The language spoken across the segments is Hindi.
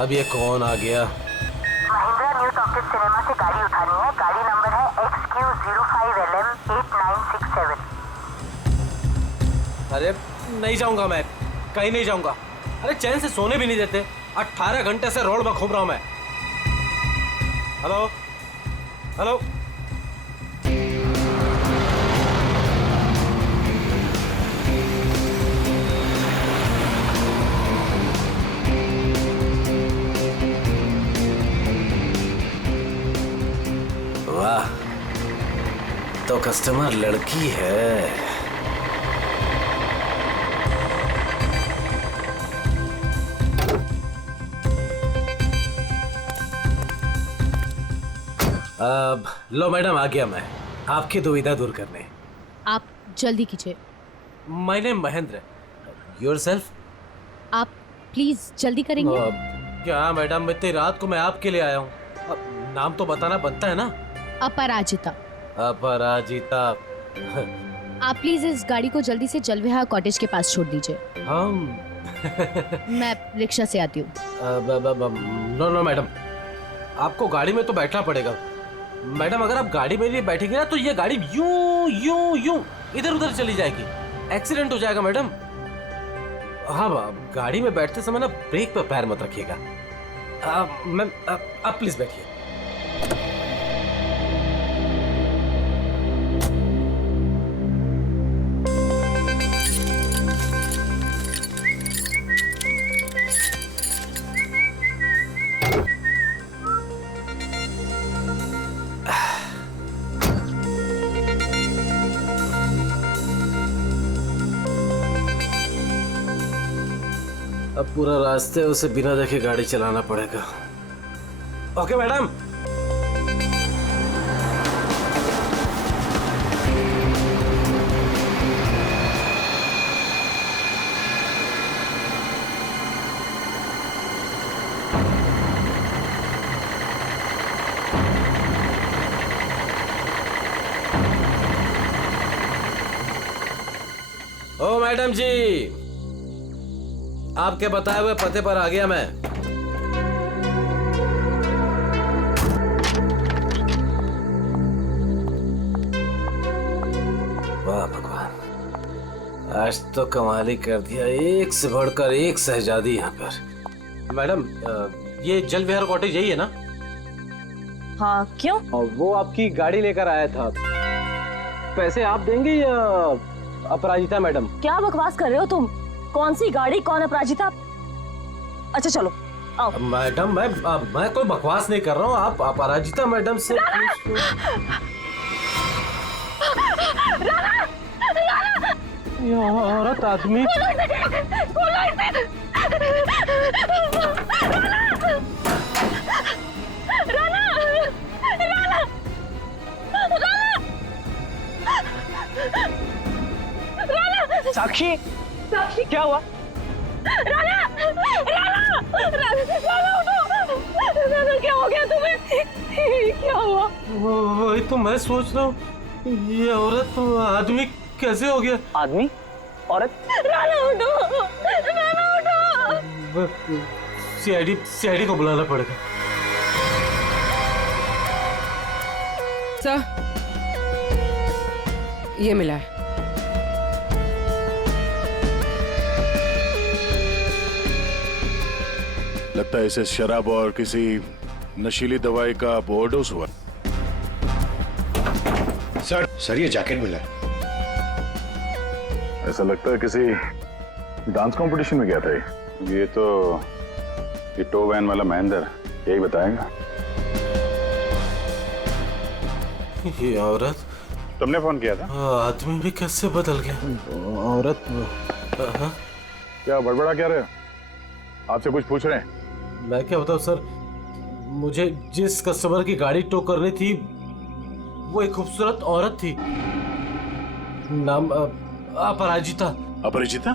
अब ये कौन आ गया? महिंद्रा न्यू टॉकीज सिनेमा से गाड़ी उठानी है। गाड़ी नंबर है XQ05LM8967। अरे नहीं जाऊंगा, मैं कहीं नहीं जाऊंगा। अरे चैन से सोने भी नहीं देते। 18 घंटे से रोड में घूम रहा हूं मैं। Hello hello. वाह, तो कस्टमर लड़की है। अब लो मैडम, आ गया मैं आपकी दुविधा दूर करने। आप जल्दी कीजिए। My name Mahendra. योरसेल्फ? आप प्लीज जल्दी करेंगे। क्या मैडम, इतनी रात को मैं आपके लिए आया हूँ। नाम तो बताना बनता है ना। अपराजिता। अपराजिता। आप प्लीज इस गाड़ी को जल्दी से जलविहार कॉटेज के पास छोड़ दीजिए। हम मैं रिक्शा से आती हूँ। नो नो मैडम, आपको गाड़ी में तो बैठना पड़ेगा। मैडम अगर आप गाड़ी में नहीं बैठेंगे ना तो ये गाड़ी यूं यूं यूं इधर उधर चली जाएगी। एक्सीडेंट हो जाएगा मैडम। हाँ, गाड़ी में बैठते समय ना ब्रेक पे पैर मत रखिएगा। मैम आप प्लीज बैठिए। अब पूरा रास्ते उसे बिना देखे गाड़ी चलाना पड़ेगा। Okay madam. Oh madam ji, आपके बताए हुए पते पर आ गया मैं। वाह भगवान, आज तो कमाल ही कर दिया। एक से बढ़कर एक शहजादी यहाँ पर। मैडम ये जल विहार कॉटेज यही है ना? हाँ, क्यों? वो आपकी गाड़ी लेकर आया था। पैसे आप देंगे या अपराजिता मैडम? क्या बकवास कर रहे हो तुम? कौन सी गाड़ी, कौन अपराजिता? अच्छा चलो आओ। मैडम मैं कोई बकवास नहीं कर रहा हूँ। आप अपराजिता मैडम से ये औरत आदमी। साक्षी, साक्षी क्या हुआ? राना, राना, राना उठो। राना क्या हो गया तुम्हें? क्या हुआ? वही तो मैं सोच रहा हूँ, ये औरत आदमी कैसे हो गया? आदमी? औरत? राना उठो, राना उठो। सीआईडी को बुलाना पड़ेगा। सर, ये मिला है। लगता है इसे शराब और किसी नशीली दवाई का ओवरडोज हुआ। सर ये जैकेट मिला है। ऐसा लगता है किसी डांस कंपटीशन में गया था ये तो ये टो वैन वाला महेंद्र यही बताएगा। ये औरत, तुमने फोन किया था? आदमी भी कैसे बदल गया? औरत क्या बड़बड़ा क्या रहे हो? आपसे कुछ पूछ रहे हैं? मैं क्या बताऊं सर, मुझे जिस कस्टमर की गाड़ी टो करनी थी वो एक खूबसूरत औरत थी। नाम अपराजिता। अपरिचिता?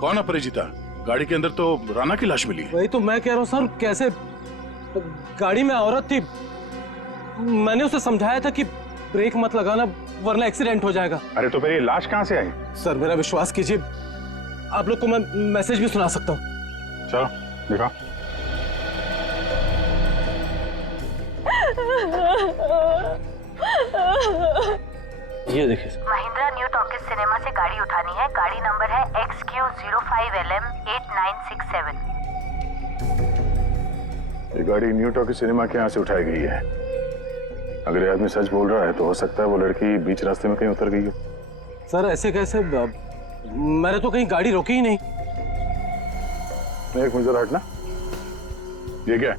कौन अपरिचिता? गाड़ी के अंदर तो राना की लाश मिली है। वही तो मैं कह रहा हूँ सर, कैसे गाड़ी में औरत थी। मैंने उसे समझाया था कि ब्रेक मत लगाना वरना एक्सीडेंट हो जाएगा। अरे तो फिर ये लाश कहाँ से आई? सर मेरा विश्वास कीजिए, आप लोग को मैं मैसेज भी सुना सकता हूँ। चलो दिखा। ये देखिए sir. Mahindra new talkies cinema से गाड़ी उठानी है। गाड़ी नंबर है XQ05LM8967। ये गाड़ी न्यू टॉकीज सिनेमा के यहाँ से उठाई गई है। अगर ये आदमी सच बोल रहा है तो हो सकता है वो लड़की बीच रास्ते में कहीं उतर गई हो। सर ऐसे कैसे, मैंने तो कहीं गाड़ी रोकी ही नहीं। एक मिनट जरा हटना। ये क्या है?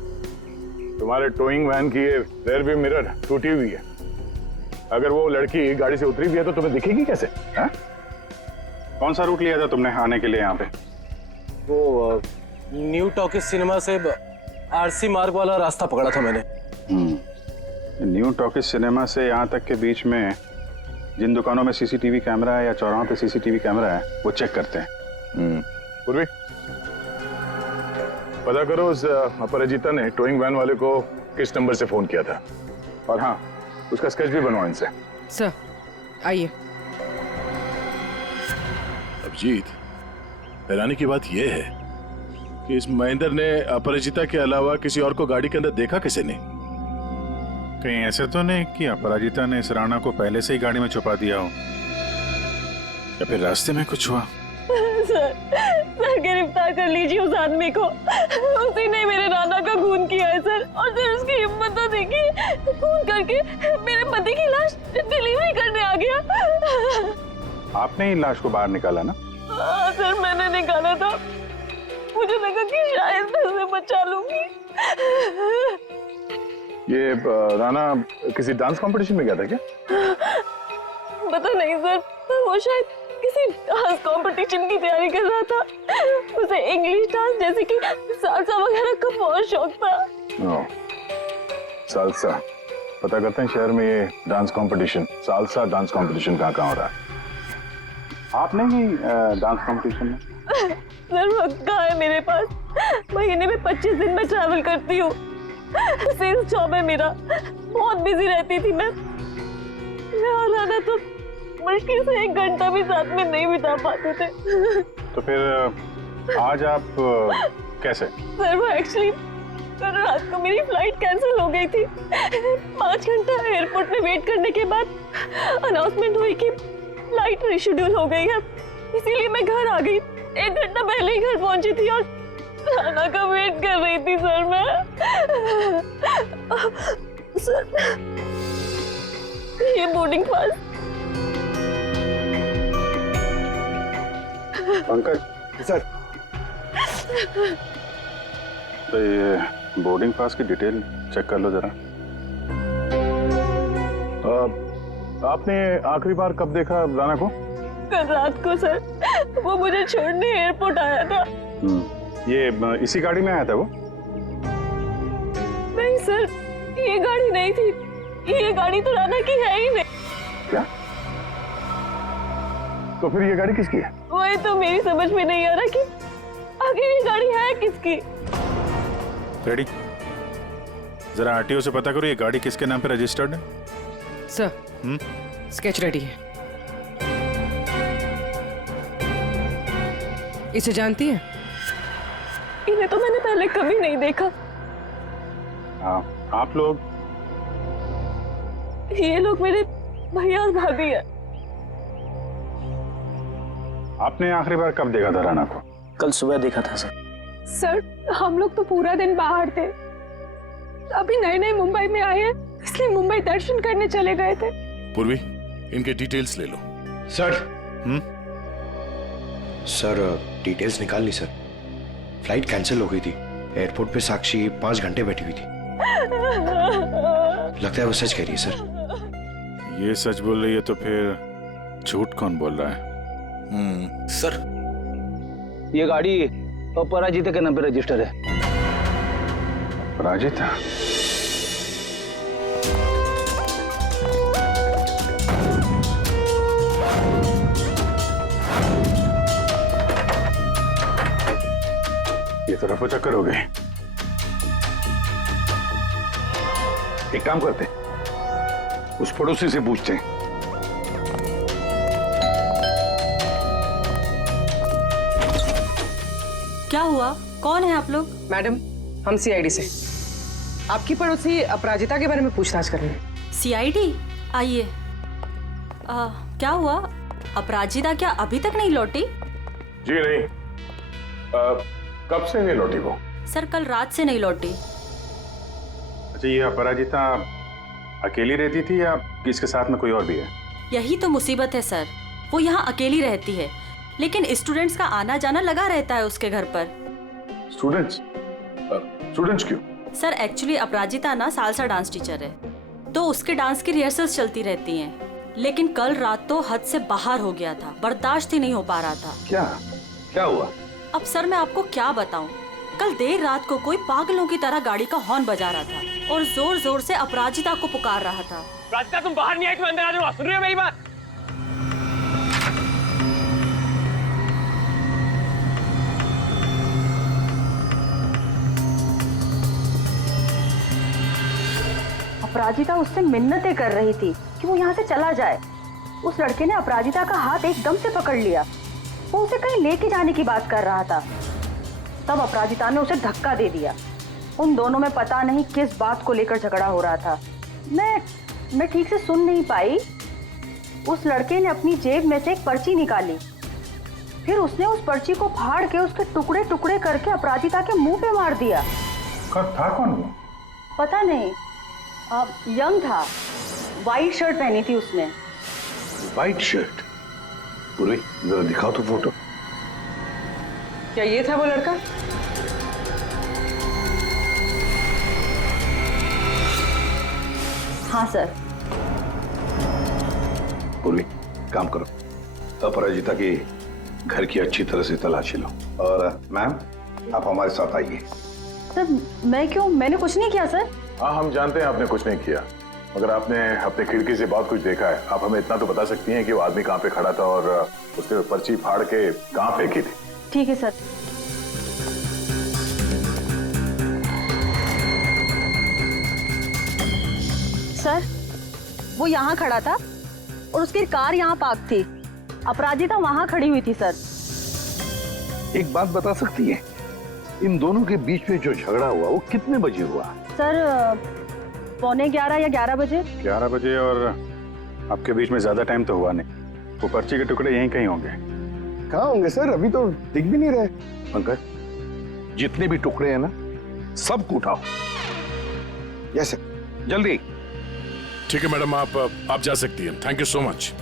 तुम्हारे टोइंग वैन की ये रेयर व्यू मिरर टूटी हुई है। अगर वो लड़की गाड़ी से उतरी भी है तो तुम्हें दिखेगी कैसे? हा? कौन सा रूट लिया था तुमने आने के लिए यहाँ पे? वो न्यू टॉकीज सिनेमा से आरसी मार्ग वाला रास्ता पकड़ा था मैंने। न्यू टॉकीज सिनेमा से यहाँ तक के बीच में जिन दुकानों में सीसीटीवी कैमरा है या चौराहों पे सीसीटीवी कैमरा है वो चेक करते हैं। पूर्वी, पता करो उस अपराजिता ने टोइंग वैन वाले को किस नंबर से फोन किया था, और हाँ उसका स्केच भी बनवाओ इनसे। सर आइए। अभिजीत, हैरानी की बात यह है कि इस महेंद्र ने अपराजिता के अलावा किसी और को गाड़ी के अंदर देखा किसी ने? कहीं ऐसे तो नहीं कि अपराजिता ने इस राणा को पहले से ही गाड़ी में छुपा दिया हो, या फिर रास्ते में कुछ हुआ? सर गिरफ्तार कर लीजिए उस आदमी को। उसी ने मेरे राणा का खून किया है सर। और सर उसकी हिम्मत तो देखिए, खून करके मेरे पति की लाश डिलीवरी करने आ गया। आपने ही लाश को बाहर निकाला ना? हाँ सर मैंने निकाला था। मुझे लगा कि शायद मैं उसे बचा लूंगी। ये राणा किसी डांस कंपटीशन में गया था क्या? पता नहीं सर, वो शायद किसी डांस कंपटीशन की तैयारी कर रहा था। उसे इंग्लिश डांस जैसे कि सालसा वगैरह का बहुत शौक था। सालसा, पता करते हैं शहर में ये dance competition, salsa dance competition कहाँ हो रहा है। आपने ही डांस कंपटीशन में? सर वक्त कहाँ है मेरे पास? महीने में 25 दिन में ट्रैवल करती हूँ। सेल्स जॉब है मेरा, बहुत बिजी रहती थी मैं। यहाँ आना तो मुश्किल से 1 घंटा भी साथ में नहीं बिता पाते थे। तो फिर आज आप कैसे? सर वो एक्चुअली कल रात को मेरी फ्लाइट कैंसिल हो गई थी। 5 घंटा एयरपोर्ट में वेट करने के बाद अनाउंसमेंट हुई कि फ्लाइट रिशेड्यूल हो गई है, इसीलिए मैं घर आ गई। 1 घंटा पहले ही घर पहुंची थी और राणा का वेट कर रही थी सर मैं। सर ये बोर्डिंग पास। पंकज सर, तो ये बोर्डिंग पास की डिटेल चेक कर लो जरा। आपने आखिरी बार कब देखा राणा को? कल रात को सर, वो मुझे छोड़ने एयरपोर्ट आया था। ये इसी गाड़ी में आया था वो? नहीं सर, ये गाड़ी नहीं थी। ये गाड़ी तो राणा की है ही नहीं। क्या? तो फिर ये गाड़ी किसकी है? वही तो मेरी समझ में नहीं आ रहा कि आखिर ये गाड़ी है किसकी। रेडी, जरा आरटीओ से पता करो ये गाड़ी किसके नाम पे रजिस्टर्ड है। सर स्केच रेडी है। इसे जानती है? इन्हें तो मैंने पहले कभी नहीं देखा। हाँ, आप लोग? ये लोग मेरे भैया और भाभी है। आपने आखिरी बार कब देखा था राणा को? कल सुबह देखा था सर। सर हम लोग तो पूरा दिन बाहर थे, अभी नए नए मुंबई में आए हैं, इसलिए मुंबई दर्शन करने चले गए थे। पूर्वी, इनके डिटेल्स ले लो। सर सर डिटेल्स निकाल ली सर। फ्लाइट कैंसिल हो गई थी। एयरपोर्ट पे साक्षी 5 घंटे बैठी हुई थी। लगता है वो सच कह रही है सर। ये सच बोल रही है तो फिर झूठ कौन बोल रहा है? सर ये गाड़ी अपराजिता के नाम पे रजिस्टर है। अपराजिता? ये तो रफो चक्कर हो गए। एक काम करते, उस पड़ोसी से पूछते हैं। क्या हुआ? कौन है आप लोग? मैडम हम सीआईडी से। आपकी पड़ोसी अपराजिता के बारे में पूछताछ कर रहे हैं। सीआईडी आइए। क्या हुआ, अपराजिता क्या अभी तक नहीं लौटी? जी नहीं, कब से नहीं लौटी वो? सर कल रात से नहीं लौटी। अच्छा, ये अपराजिता अकेली रहती थी या इसके साथ में कोई और भी है? यही तो मुसीबत है सर, वो यहाँ अकेली रहती है, लेकिन स्टूडेंट्स का आना जाना लगा रहता है उसके घर पर। स्टूडेंट्स क्यों? सर एक्चुअली अपराजिता ना सालसा डांस टीचर है, तो उसके डांस की रिहर्सल्स चलती रहती हैं। लेकिन कल रात तो हद से बाहर हो गया था, बर्दाश्त ही नहीं हो पा रहा था। क्या हुआ? अब सर मैं आपको क्या बताऊं, कल देर रात को कोई पागलों की तरह गाड़ी का हॉर्न बजा रहा था और जोर जोर से अपराजिता को पुकार रहा था। अपराजिता तुम बाहर नहीं आई, तुम अंदर आ जाओ, सुन रही हो मेरी बात? अपराजिता उससे मिन्नतें कर रही थी कि वो यहाँ से चला जाए। उस लड़के ने अपराजिता का हाथ एकदम से पकड़ लिया। वो उसे कहीं लेके जाने की बात कर रहा था। तब अपराजिता ने उसे धक्का दे दिया। उन दोनों में पता नहीं किस बात को लेकर झगड़ा हो रहा था। मैं ठीक से सुन नहीं पाई। उस लड़के ने अपनी जेब में से एक पर्ची निकाली, फिर उसने उस पर्ची को फाड़ के उसके टुकड़े टुकड़े करके अपराजिता के मुंह पे मार दिया। था कौन वो? पता नहीं, यंग था, वाइट शर्ट पहनी थी उसने। White shirt? पूरी जरा दिखाओ तो फोटो। क्या ये था वो लड़का? हाँ सर। पूरी काम करो, अपराजिता की घर की अच्छी तरह से तलाशी लो। और मैम, आप हमारे साथ आइए। सर मैं क्यों? मैंने कुछ नहीं किया सर। हाँ, हम जानते हैं आपने कुछ नहीं किया, मगर आपने अपने खिड़की से बहुत कुछ देखा है। आप हमें इतना तो बता सकती हैं कि वो आदमी कहाँ पे खड़ा था और उसने पर्ची फाड़ के कहाँ फेंकी थी? ठीक है सर। सर वो यहाँ खड़ा था और उसकी कार यहाँ पार्क थी। अपराजिता वहाँ खड़ी हुई थी सर। एक बात बता सकती हैं, इन दोनों के बीच में जो झगड़ा हुआ वो कितने बजे हुआ? सर 11:15 या 11 बजे। 11 बजे, और आपके बीच में ज्यादा टाइम तो हुआ नहीं। वो पर्ची के टुकड़े यहीं कहीं होंगे। कहाँ होंगे सर? अभी तो दिख भी नहीं रहे। पंकज, जितने भी टुकड़े हैं ना, सबको उठाओ। यस सर, जल्दी। ठीक है मैडम, आप जा सकती हैं। Thank you so much.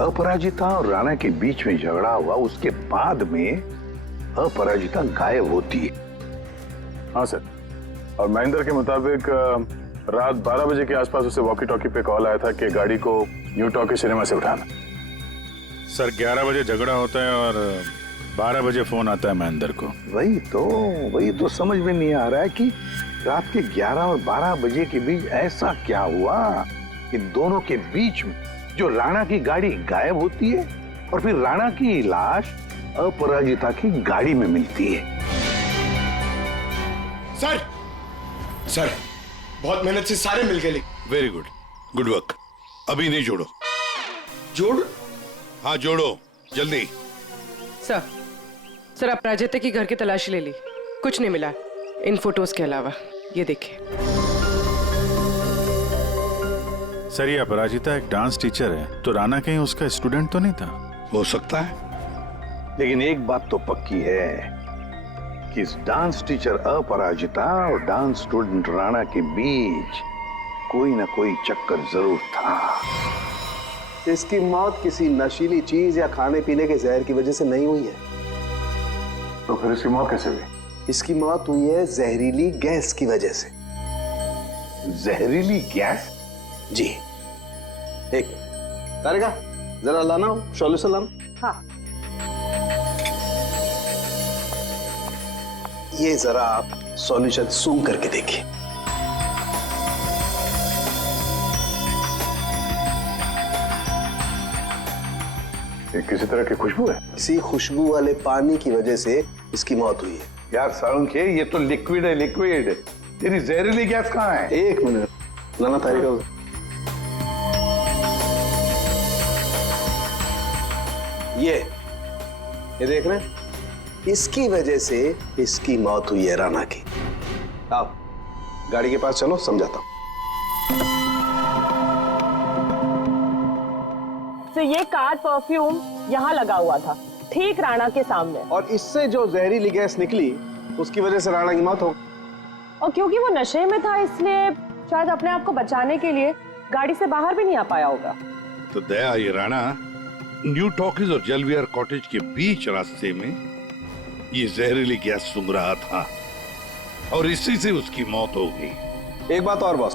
Aparajita और राणा के बीच में झगड़ा हुआ, उसके बाद में अपराजिता गायब होती है। हाँ सर, और महेंद्र के मुताबिक रात 12 बजे के आसपास उसे वॉकी टॉकी पे कॉल आया था कि गाड़ी को न्यू टॉकी सिनेमा से उठाना। सर 11 बजे झगड़ा होता है और 12 बजे फोन आता है महेंद्र को। वही तो समझ में नहीं आ रहा है कि रात के 11 और 12 बजे के बीच ऐसा क्या हुआ कि दोनों के बीच में जो राणा की गाड़ी गायब होती है और फिर राणा की लाश अपराजिता की गाड़ी में मिलती है। सर बहुत मेहनत से सारे मिल गए। Very good, good work. अभी नहीं जोड़ो। हाँ जोड़ो, जल्दी। सर अपराजिता की घर की तलाशी ले ली, कुछ नहीं मिला इन फोटोज के अलावा। ये देखिए सर, ये अपराजिता एक डांस टीचर है, तो राणा कहीं उसका स्टूडेंट तो नहीं था? हो सकता है, लेकिन एक बात तो पक्की है कि इस डांस टीचर अपराजिता और डांस स्टूडेंट राणा के बीच कोई ना कोई चक्कर जरूर था। इसकी मौत किसी नशीली चीज या खाने पीने के जहर की वजह से नहीं हुई है। तो फिर इसकी मौत कैसे हुई? इसकी मौत हुई है जहरीली गैस की वजह से। जहरीली गैस? जी। एक तारिका, जरा लाना हो, सॉल्यूशन लाना। हाँ। ये जरा आप सॉल्यूशन सूंघ करके देखिए। ये किसी तरह की खुशबू है? किसी खुशबू वाले पानी की वजह से इसकी मौत हुई है। यार साळुंखे, ये तो लिक्विड है, लिक्विड। तेरी जहरीली गैस कहाँ है? एक मिनट लाना तारिका। ये देख रहे हैं, इसकी वजह से इसकी मौत हुई है राणा की। आओ गाड़ी के पास चलो, समझाता हूं। तो ये कार परफ्यूम यहाँ लगा हुआ था, ठीक राणा के सामने, और इससे जो जहरीली गैस निकली उसकी वजह से राणा की मौत हो। और क्योंकि वो नशे में था इसलिए शायद अपने आप को बचाने के लिए गाड़ी से बाहर भी नहीं आ पाया होगा। तो दया, ये राणा न्यू टॉकीज और जलवियर कॉटेज के बीच रास्ते में ये जहरीली गैस सूंघ रहा था और इसी से उसकी मौत हो गई। एक बात और बॉस,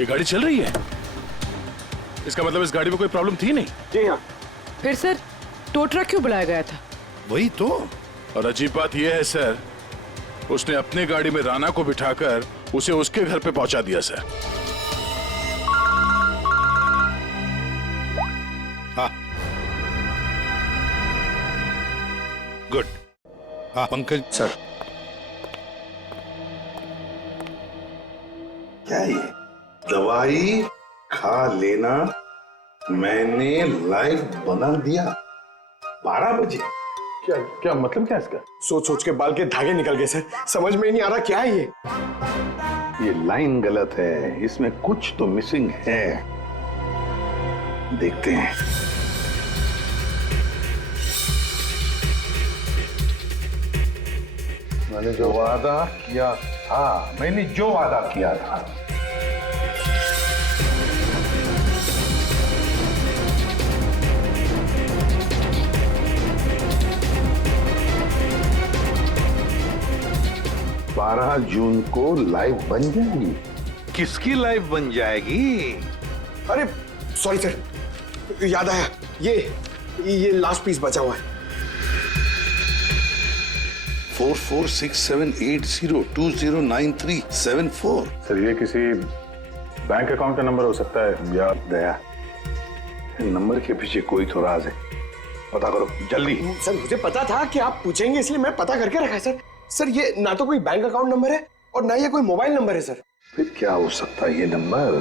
ये गाड़ी चल रही है, इसका मतलब इस गाड़ी में कोई प्रॉब्लम थी नहीं। जी हाँ। फिर सर टो ट्रक क्यों बुलाया गया था? वही तो। और अजीब बात यह है सर, उसने अपनी गाड़ी में राणा को बिठाकर उसे उसके घर पे पहुंचा दिया सर। हाँ गुड। हाँ पंकज सर। क्या ये दवाई खा लेना मैंने लाइव बना दिया 12 बजे। क्या क्या मतलब क्या इसका? सोच सोच के बाल के धागे निकल गए सर, समझ में ही नहीं आ रहा क्या है ये लाइन गलत है, इसमें कुछ तो मिसिंग है, देखते हैं। मैंने जो वादा किया था, बारह जून को लाइव बन जाएगी। किसकी लाइव बन जाएगी? अरे सॉरी सर, याद आया, ये लास्ट पीस बचा हुआ है। 446780209374। सर ये किसी बैंक अकाउंट का नंबर हो सकता है या? दया, नंबर के पीछे कोई तो राज है, पता करो जल्दी। सर मुझे पता था कि आप पूछेंगे इसलिए मैं पता करके रखा है सर। सर ये ना तो कोई बैंक अकाउंट नंबर है और ना ये कोई मोबाइल नंबर है सर। फिर क्या हो सकता है ये number?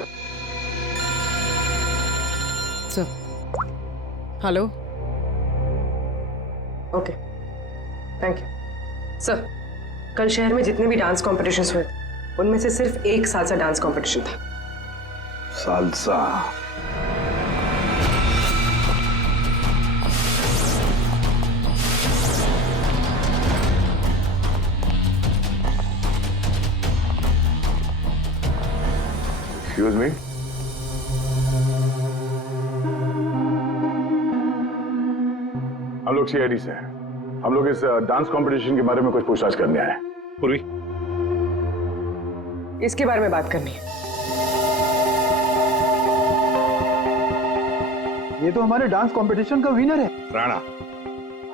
Sir hello, okay thank you. Sir कल शहर में जितने भी डांस कॉम्पिटिशन्स हुए उनमें से सिर्फ एक सालसा डांस कॉम्पिटिशन था। सालसा? एक्सक्यूज मी, हम लोग सीआईडी से हैं। हम लोग इस डांस कंपटीशन के बारे में कुछ पूछताछ करने आए हैं। पूर्वी, इसके बारे में बात करनी है। ये तो हमारे डांस कंपटीशन का विनर है, राणा।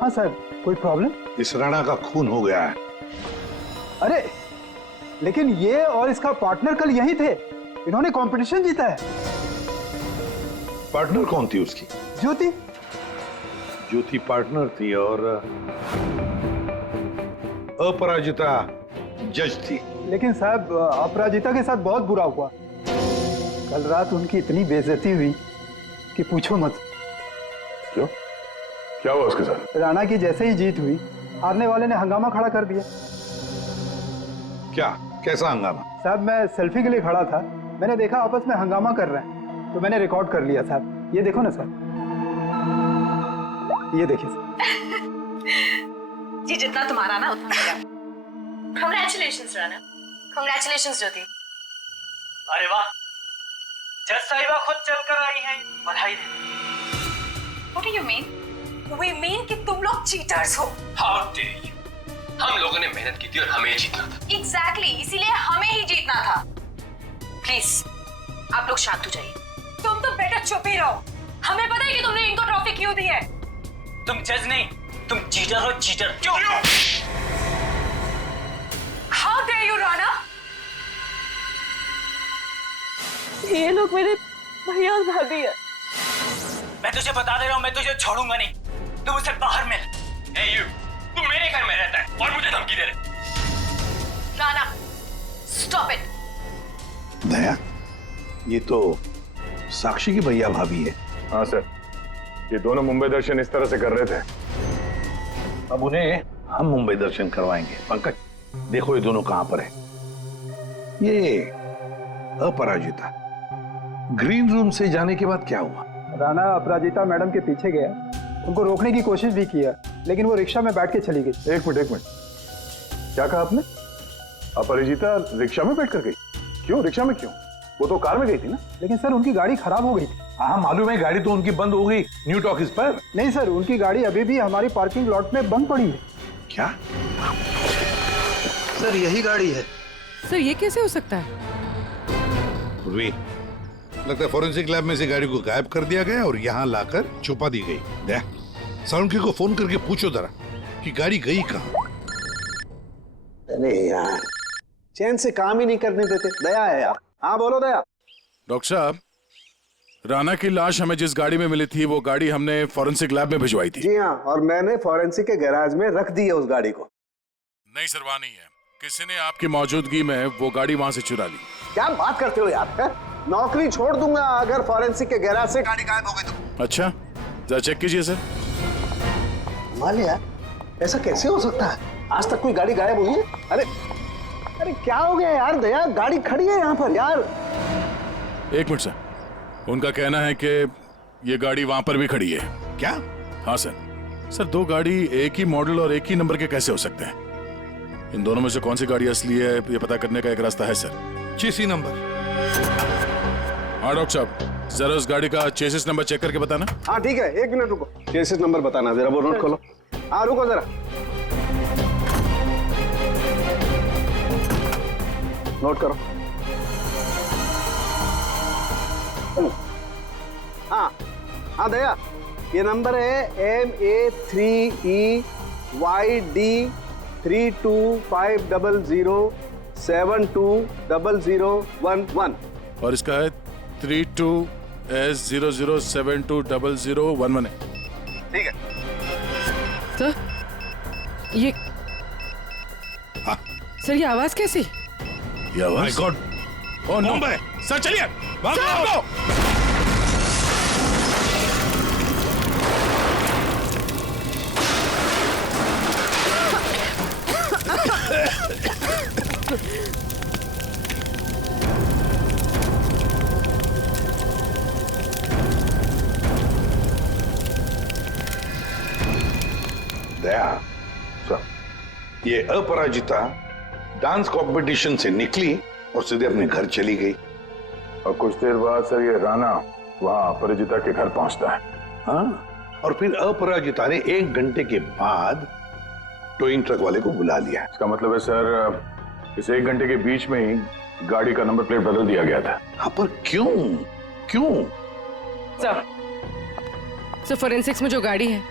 हाँ सर, कोई प्रॉब्लम? इस राणा का खून हो गया है। अरे लेकिन ये और इसका पार्टनर कल यही थे, इन्होंने कंपटीशन जीता है। पार्टनर कौन थी उसकी? ज्योति। ज्योति पार्टनर थी और अपराजिता जज थी। लेकिन साहब अपराजिता के साथ बहुत बुरा हुआ। कल रात उनकी इतनी बेइज्जती हुई कि पूछो मत। क्यों? क्या हुआ उसके साथ? राणा की जैसे ही जीत हुई, हारने वाले ने हंगामा खड़ा कर दिया। क्या? कैसा हंगामा? साहब मैं सेल्फी के लिए खड़ा था, मैंने देखा आपस में हंगामा कर रहे हैं तो मैंने रिकॉर्ड कर लिया साहब। ये देखो ना सर, ये देखिए जी, जितना तुम्हारा ना उतना मेरा। कांग्रेचुलेशंस राणा। कांग्रेचुलेशंस ज्योति। अरे वाह, जज साहिबा खुद चलकर आई हैं, बधाई दे। What do you mean? We mean कि तुम लोग चीटर्स हो। How dare you? हम लोगों ने मेहनत की थी और हमें जीतना था। Exactly, इसीलिए हमें ही जीतना था। प्लीज आप लोग शांत हो जाइए। तुम तो बेटर चुप ही रहो। हमें पता है कि तुमने इनको ट्रॉफी क्यों दी है। तुम जज नहीं, तुम चीटर हो, चीटर। क्यों? How dare you, Rana? ये लोग मेरे भैया और भाभी है। मैं तुझे बता दे रहा हूँ, मैं तुझे छोड़ूंगा नहीं। तुम उसे बाहर मिल। Hey you, तू मेरे घर में रहता है और मुझे धमकी दे रहे। Rana, stop it. दया, ये तो साक्षी की भैया भाभी है। हाँ सर, ये दोनों मुंबई दर्शन इस तरह से कर रहे थे। अब उन्हें हम मुंबई दर्शन करवाएंगे। पंकज, देखो ये दोनों कहां पर है। ये अपराजिता ग्रीन रूम से जाने के बाद क्या हुआ? राणा अपराजिता मैडम के पीछे गया, उनको रोकने की कोशिश भी किया, लेकिन वो रिक्शा में बैठ के चली गई। एक मिनट, क्या कहा आपने? अपराजिता रिक्शा में बैठ कर गई? क्यों रिक्शा में क्यों? वो तो कार में गई थी ना। लेकिन सर उनकी गाड़ी खराब हो गई थी। हाँ मालूम है, गाड़ी तो उनकी बंद हो गई न्यू टॉकीज पर। नहीं सर, उनकी गाड़ी अभी भी हमारी पार्किंग लॉट में बंद पड़ी है। क्या? सर यही गाड़ी है। सर ये कैसे हो सकता है? लगता है फॉरेंसिक लैब में से गाड़ी को गायब कर दिया गया और यहाँ लाकर छुपा दी गई। दया, सालुंकी को फोन करके पूछो जरा कि गाड़ी गई कहाँ। अरे यार, चैन से काम ही नहीं करने देते। दया है यार। हाँ बोलो दया। डॉक्टर साहब, राणा की लाश हमें जिस गाड़ी में मिली थी वो गाड़ी हमने फॉरेंसिक लैब में भिजवाई थी। जी हाँ, और मैंने फॉरेंसिक के गैराज में रख दी है उस गाड़ी को। नहीं सर, वहाँ नहीं है। किसी ने आपकी मौजूदगी में वो गाड़ी वहाँ से चुरा ली। क्या बात करते हो यार? है? नौकरी छोड़ दूंगा अगर फॉरेंसिक के गैराज से गाड़ी गायब हो गई तो। अच्छा, जरा चेक कीजिए सर। मालिया, ऐसा कैसे हो सकता है? आज तक कोई गाड़ी गायब हुई है? अरे अरे क्या हो गया यार? दया, गाड़ी खड़ी है यहाँ पर यार। एक मिनट सर, उनका कहना है कि ये गाड़ी वहां पर भी खड़ी है। क्या? हाँ सर। सर, दो गाड़ी एक ही मॉडल और एक ही नंबर के कैसे हो सकते हैं? इन दोनों में से कौन सी गाड़ी असली है ये पता करने का एक रास्ता है सर। चेसी नंबर। हाँ डॉक्टर साहब, जरा उस गाड़ी का चेसिस नंबर चेक करके बताना। हाँ ठीक है, एक मिनट रुको। चेसिस नंबर बताना जरा, वो नोट खोलो। हाँ रुको जरा, नोट करो। हाँ हाँ दया, ये नंबर है MA3EYD 325007200011। और इसका है 32S00720011 है। ठीक है सर, ये सर ये आवाज कैसी? ये आवाज? My God, oh no. Sir चलिए, भागो। दया, ये अपराजिता डांस कंपटीशन से निकली और सीधे अपने घर चली गई। और कुछ देर बाद सर ये राणा वहां अपराजिता के घर पहुंचता है। हाँ, और फिर अपराजिता ने 1 घंटे के बाद टोइंग ट्रक वाले को बुला लिया। इसका मतलब है सर, इस 1 घंटे के बीच में ही गाड़ी का नंबर प्लेट बदल दिया गया था। हाँ, पर क्यों? सर फोरेंसिक्स में जो गाड़ी है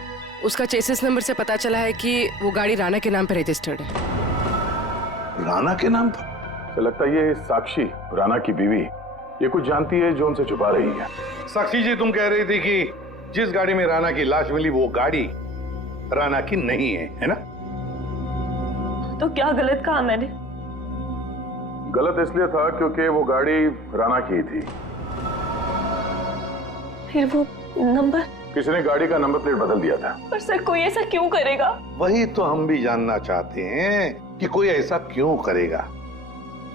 उसका चेसिस नंबर से पता चला है कि वो गाड़ी राणा के नाम पर रजिस्टर्ड है। राणा के नाम पर? तो लगता है ये साक्षी, राणा की बीवी, ये कुछ जानती है जो उनसे छुपा रही है। साक्षी जी, तुम कह रही थी कि जिस गाड़ी में राणा की लाश मिली वो गाड़ी राणा की नहीं है ना? तो क्या गलत कहा मैंने? गलत इसलिए था क्योंकि वो गाड़ी राणा की थी। फिर वो नंबर? किसी ने गाड़ी का नंबर प्लेट बदल दिया था। पर सर, कोई ऐसा क्यों करेगा? वही तो हम भी जानना चाहते हैं कि कोई ऐसा क्यों करेगा,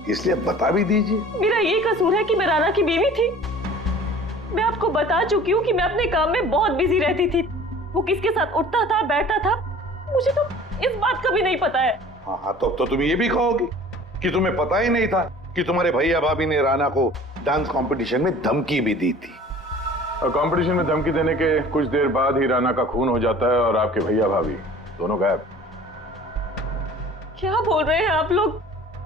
इसलिए बता भी दीजिए। मेरा ये कसूर है कि मैं राणा की बीवी थी। मैं आपको बता चुकी हूँ कि मैं अपने काम में बहुत बिजी रहती थी। वो किसके साथ उठता था, बैठता था, मुझे तो इस बात का भी नहीं पता है। हाँ, तो तुम ये भी कहोगी कि तुम्हें पता ही नहीं था कि तुम्हारे भैया भाभी ने राणा को डांस कंपटीशन में धमकी भी दी थी। और कंपटीशन में धमकी देने के कुछ देर बाद ही राणा का खून हो जाता है और आपके भैया भाभी दोनों गायब। क्या बोल रहे हैं आप लोग?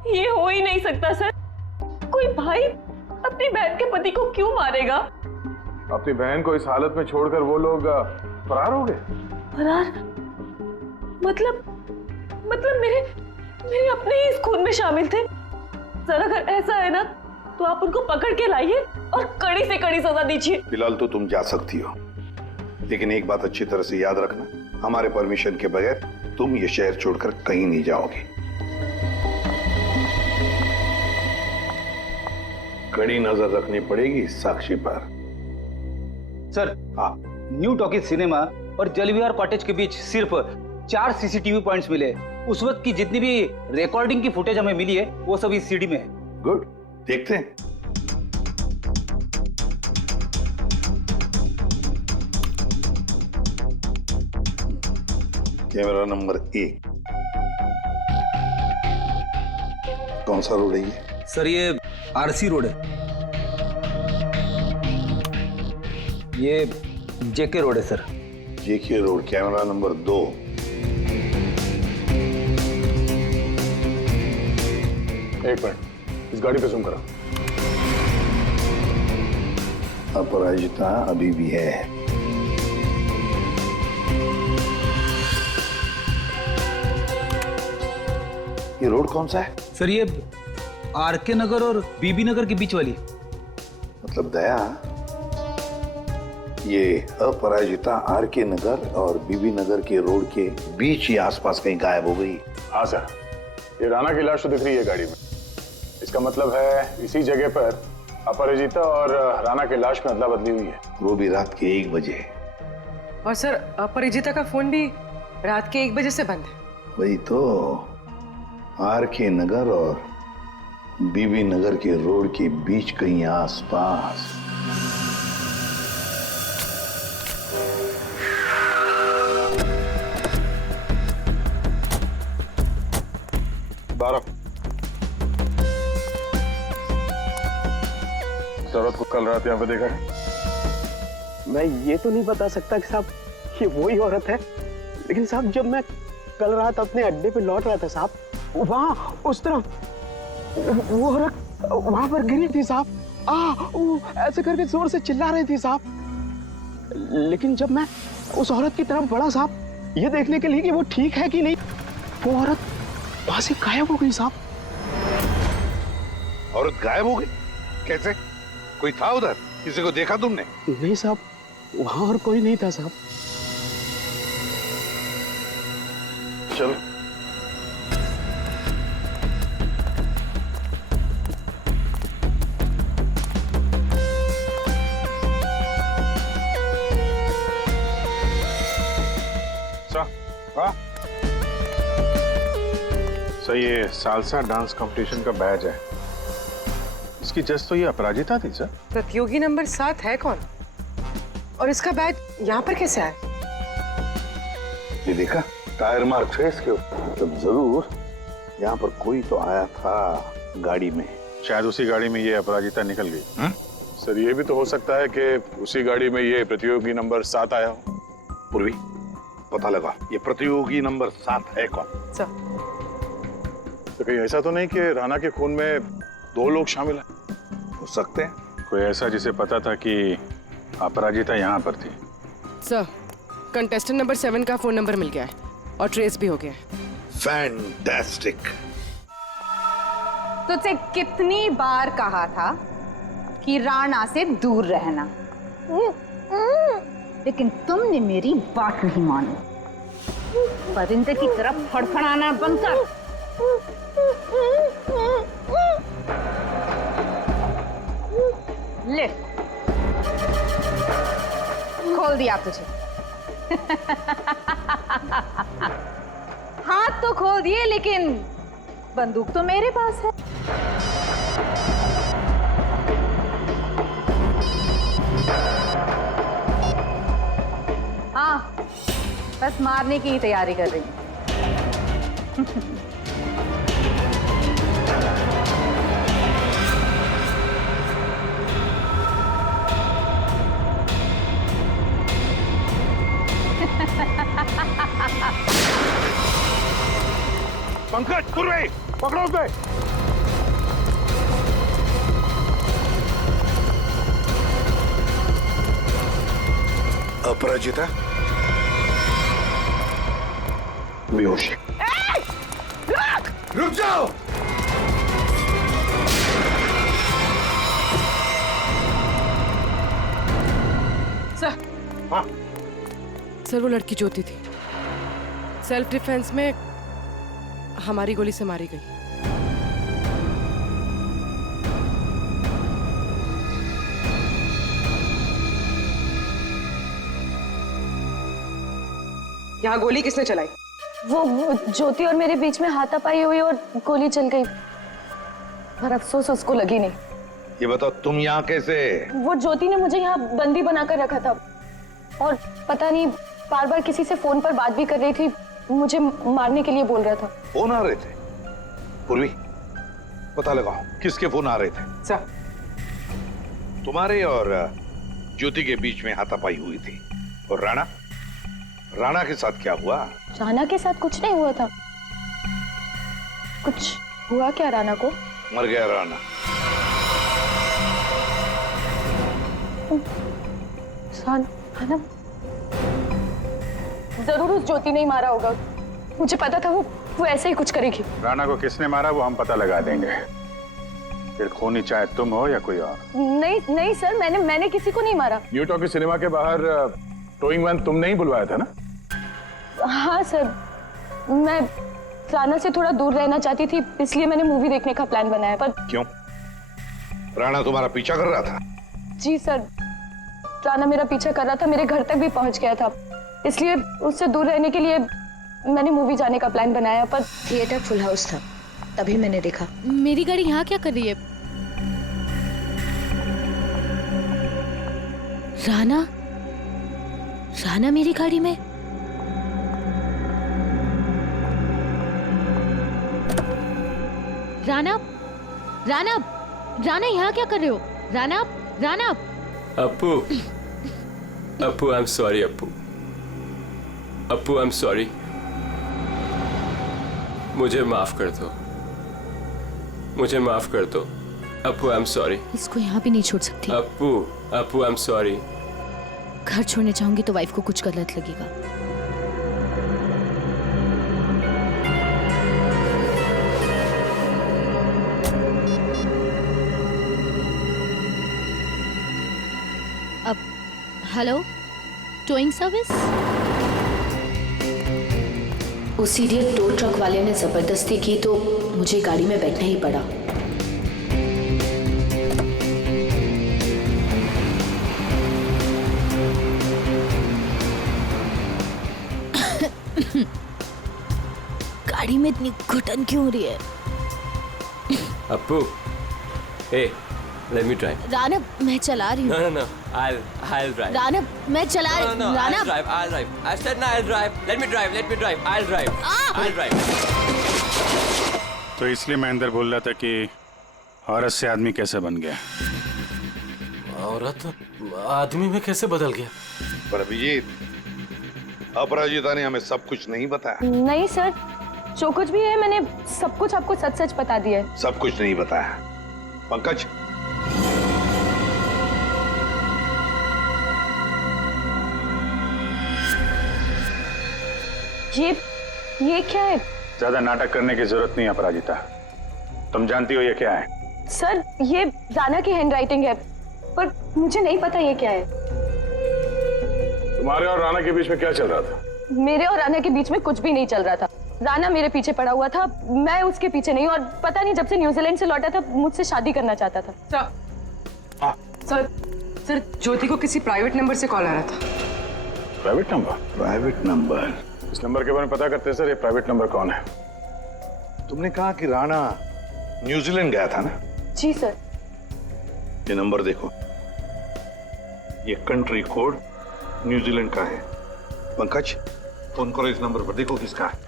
ये हो ही नहीं सकता सर। कोई भाई अपनी बहन के पति को क्यों मारेगा? अपनी बहन को इस हालत में छोड़कर वो लोग फरार हो गए। फरार? मतलब मेरे अपने ही इस खून में शामिल थे। सर, अगर ऐसा है ना तो आप उनको पकड़ के लाइए और कड़ी से कड़ी सजा दीजिए। फिलहाल तो तुम जा सकती हो, लेकिन एक बात अच्छी तरह से याद रखना, हमारे परमिशन के बगैर तुम ये शहर छोड़कर कहीं नहीं जाओगे। कड़ी नजर रखनी पड़ेगी साक्षी पर। सर हाँ, न्यू टॉकीज सिनेमा और जलविहार कॉटेज के बीच सिर्फ 4 सीसीटीवी पॉइंट्स मिले। उस वक्त की जितनी भी रिकॉर्डिंग की फुटेज हमें मिली है वो सब इस सीडी में है। गुड, देखते हैं। Camera number 1। कौन सा रोड है ये? सर ये आरसी रोड है। ये जेके रोड है सर। जेके रोड, कैमरा नंबर 2। एक मिनट, इस गाड़ी पे जूम करो। अपराजिता अभी भी है। ये रोड कौन सा है? सर ये आरके नगर और बीबी नगर के बीच वाली। मतलब दया, ये अपराजिता आरके नगर और बीबी नगर के रोड के बीच ही आसपास कहीं गायब हो गई। हाँ सर, ये राणा की लाश तो दिख रही है गाड़ी में। इसका मतलब है इसी जगह पर अपराजिता और राणा की लाश में अदला बदली हुई है। वो भी रात के 1 बजे। और सर अपरिजिता का फोन भी रात के 1 बजे से बंद है। वही तो, आरके नगर और बीबी नगर के रोड के बीच कहीं आसपास। औरत को कल रात यहाँ पे देखा है? मैं ये तो नहीं बता सकता कि साहब ये वही औरत है, लेकिन साहब जब मैं कल रात अपने अड्डे पे लौट रहा था साहब, वहाँ उस तरफ वो औरत वहां पर गिरी थी साहब। वो ऐसे करके जोर से चिल्ला रही थी साहब। लेकिन जब मैं उस औरत की तरफ बढ़ा साहब, ये देखने के लिए कि वो ठीक है कि नहीं, वो औरत वहां से गायब हो गई साहब। औरत गायब हो गई? कैसे? कोई था उधर? किसी को देखा तुमने? नहीं साहब, वहां और कोई नहीं था साहब। चलो। हाँ सर, ये सालसा डांस कंपटीशन का बैच है। इसकी जज तो ये अपराजिता थी सर। प्रतियोगी नंबर 7 है कौन? और इसका बैच यहाँ पर कैसे आया? ये देखा, टायर मार्क है इसके ऊपर। मतलब जरूर यहाँ पर कोई तो आया था गाड़ी में। शायद उसी गाड़ी में ये अपराजिता निकल गई। सर ये भी तो हो सकता है कि उसी गाड़ी में ये प्रतियोगी नंबर 7 आया हो। पूर्वी, पता लगा ये प्रतियोगी नंबर 7 है कौन? सर तो कहीं ऐसा तो नहीं कि राणा के खून में 2 लोग शामिल हैं? हो सकते हैं। कोई ऐसा जिसे पता था कि अपराजिता यहाँ पर थी। सर, कंटेस्टेंट नंबर 7 का फोन नंबर मिल गया है और ट्रेस भी हो गया है। फैंटास्टिक। तुझसे कितनी बार कहा था कि राणा से दूर रहना, लेकिन तुमने मेरी बात नहीं मानी। परिंदे की तरफ फड़फड़ाना बंद कर। ले, खोल दिया तुझे। हाथ तो खोल दिए, लेकिन बंदूक तो मेरे पास है। हाँ, बस मारने की ही तैयारी कर रही हूँ। पंकज, पूर्वी, पकड़ो उसे। अपराजिता बेहोश। रुक जाओ। सर। हाँ सर, वो लड़की ज्योति थी, सेल्फ डिफेंस में हमारी गोली से मारी गई। यहाँ गोली किसने चलाई? वो ज्योति और मेरे बीच में हाथापाई हुई और गोली चल गई, पर अफसोस उसको लगी नहीं। ये बताओ तुम यहाँ कैसे? वो ज्योति ने मुझे यहाँ बंदी बनाकर रखा था और पता नहीं बार बार किसी से फोन पर बात भी कर रही थी, मुझे मारने के लिए बोल रहा था। फोन आ रहे थे? पूर्वी पता लगाओ किसके फोन आ रहे थे। सर तुम्हारे और ज्योति के बीच में हाथापाई हुई थी। और राणा के साथ क्या हुआ? राणा के साथ कुछ नहीं हुआ था। कुछ हुआ क्या राणा को? मर गया राणा। राणा जरूर उस ज्योति ने ही मारा होगा, मुझे पता था वो ऐसे ही कुछ करेगी। राणा को किसने मारा वो हम पता लगा देंगे, फिर खूनी चाहे तुम हो या कोई और। नहीं सर, मैंने किसी को नहीं मारा। न्यू टॉकी सिनेमा के बाहर टोइंग वैन तुमने ही बुलवाया था ना? हाँ सर, मैं राणा से थोड़ा दूर रहना चाहती थी, इसलिए मैंने मूवी देखने का प्लान बनाया। पर क्यों? राणा तुम्हारा पीछा कर रहा था? जी सर, राणा मेरा पीछा कर रहा था, मेरे घर तक भी पहुंच गया था, इसलिए उससे दूर रहने के लिए मैंने मूवी जाने का प्लान बनाया। पर थिएटर फुल हाउस था, तभी मैंने देखा। मेरी गाड़ी यहाँ क्या कर रही है? राणा मेरी गाड़ी में? राणा यहाँ क्या कर रहे हो? Rana Appu I am sorry Appu I am sorry, मुझे माफ कर दो अप्पू, आई एम सॉरी। इसको यहाँ भी नहीं छोड़ सकती। Appu I am sorry. घर छोड़ने चाहूंगी तो वाइफ को कुछ गलत लगेगा। अब हेलो, टोइंग सर्विस? उस इडियट टो ट्रक वाले ने जबरदस्ती की तो मुझे गाड़ी में बैठना ही पड़ा। गाड़ी में इतनी घुटन क्यों हो रही है? Appu, hey, let me drive. Rana, मैं चला रही हूँ। No, I'll drive. राणा, मैं चला रही हूँ। Rana, I'll drive. I said no, I'll drive. Let me drive. I'll drive. तो इसलिए मैं अंदर बोल रहा था कि औरत से आदमी कैसे बन गया। औरत आदमी में कैसे बदल गया? पर अभिजीत, अपराजिता ने हमें सब कुछ नहीं बताया। नहीं सर, जो कुछ भी है मैंने सब कुछ आपको सच सच बता दिया है। सब कुछ नहीं बताया। पंकज, ये क्या है? ज्यादा नाटक करने की जरूरत नहीं अपराजिता, तुम जानती हो ये क्या है? सर, ये राणा की हैंडराइटिंग है, पर मुझे नहीं पता ये क्या है। तुम्हारे और राणा के बीच में क्या चल रहा था? मेरे और राणा के बीच में कुछ भी नहीं चल रहा था। राणा मेरे पीछे पड़ा हुआ था, मैं उसके पीछे नहीं, और पता नहीं जब से न्यूजीलैंड से लौटा था मुझसे शादी करना चाहता था। सर, ज्योति को किसी प्राइवेट नंबर से कॉल आ रहा था। Private number? इस नंबर के बारे में पता करते हैं सर, ये प्राइवेट नंबर कौन है? तुमने कहा कि राणा न्यूजीलैंड गया था ना? जी सर। ये नंबर देखो, ये कंट्री कोड न्यूजीलैंड का है। पंकज, फोन करो इस नंबर पर, देखो किसका है।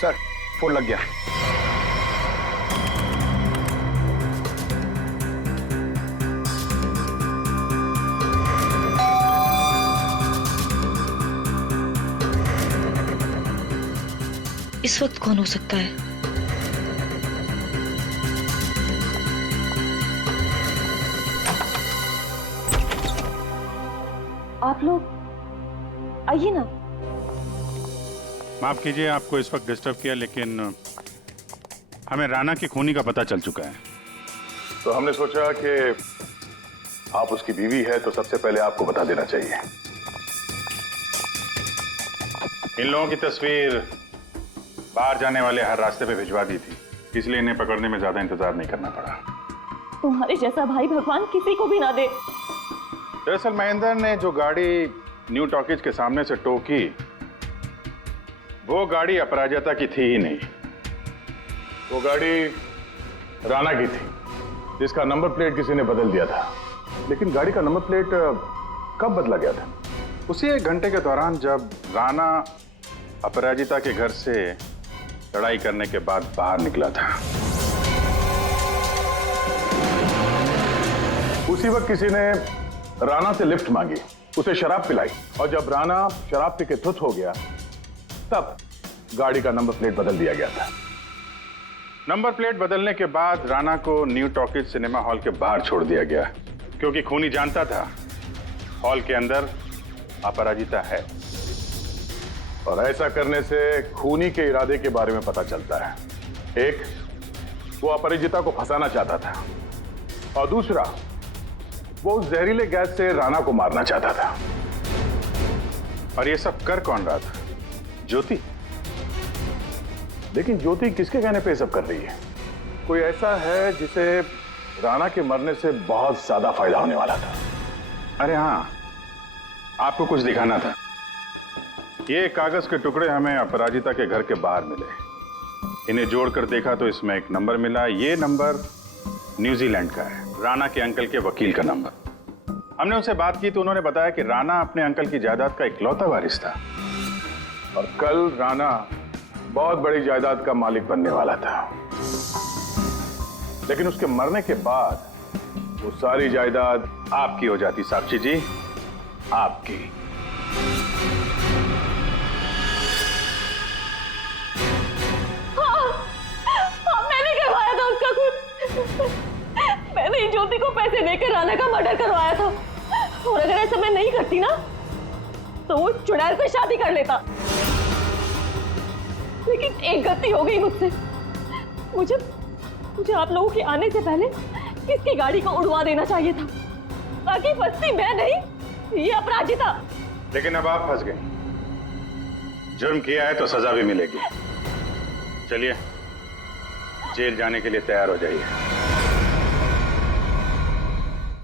सर, फोन लग गया। इस वक्त कौन हो सकता है? आप लोग आइए ना। माफ कीजिए आपको इस वक्त डिस्टर्ब किया, लेकिन हमें राणा की खूनी का पता चल चुका है। तो हमने सोचा कि आप उसकी बीवी है तो सबसे पहले आपको बता देना चाहिए। इन लोगों की तस्वीर बाहर जाने वाले हर रास्ते पे भिजवा दी थी। इसलिए इन्हें पकड़ने में ज्यादा इंतजार नहीं करना पड़ा। तुम्हारे जैसा भाई भगवान किसी को भी ना दे। दरअसल महेंद्र ने जो गाड़ी न्यू टॉकीज के सामने से टो की, वो गाड़ी अपराजिता की थी ही नहीं। वो गाड़ी राणा की थी, जिसका नंबर प्लेट किसी ने बदल दिया था। लेकिन गाड़ी का नंबर प्लेट कब बदला गया था? उसी 1 घंटे के दौरान जब राणा अपराजिता के घर से लड़ाई करने के बाद बाहर निकला था। उसी वक्त किसी ने राणा से लिफ्ट मांगी, उसे शराब पिलाई, और जब राणा शराब पी के धुत हो गया तब गाड़ी का नंबर प्लेट बदल दिया गया था। नंबर प्लेट बदलने के बाद राणा को न्यू टॉकीज सिनेमा हॉल के बाहर छोड़ दिया गया, क्योंकि खूनी जानता था हॉल के अंदर अपराजिता है। और ऐसा करने से खूनी के इरादे के बारे में पता चलता है। एक, वो अपराजिता को फंसाना चाहता था, और दूसरा, वो उस जहरीले गैस से राणा को मारना चाहता था। और ये सब कर कौन रहा था? ज्योति। लेकिन ज्योति किसके कहने पे सब कर रही है? कोई ऐसा है जिसे राणा के मरने से बहुत ज्यादा फायदा होने वाला था। अरे हाँ, आपको कुछ दिखाना था। ये कागज के टुकड़े हमें अपराजिता के घर के बाहर मिले। इन्हें जोड़कर देखा तो इसमें एक नंबर मिला। ये नंबर न्यूजीलैंड का है, राणा के अंकल के वकील का नंबर। हमने उनसे बात की तो उन्होंने बताया कि राणा अपने अंकल की जायदाद का इकलौता वारिस था, और कल राणा बहुत बड़ी जायदाद का मालिक बनने वाला था। लेकिन उसके मरने के बाद वो सारी जायदाद आपकी हो जाती। साक्षी जी, आपकी। मैंने करवाया था उसका खून। मैंने ज्योति को पैसे देकर राणा का मर्डर करवाया था, और अगर ऐसा मैं नहीं करती ना तो वो चुड़ैल से शादी कर लेता। लेकिन एक गलती हो गई मुझसे। मुझे आप लोगों के आने से पहले इसकी गाड़ी को उड़वा देना चाहिए था, ताकि फंसती मैं नहीं, ये अपराजिता। लेकिन अब आप फंस गई। जुर्म किया है तो सजा भी मिलेगी। चलिए, जेल जाने के लिए तैयार हो जाइए।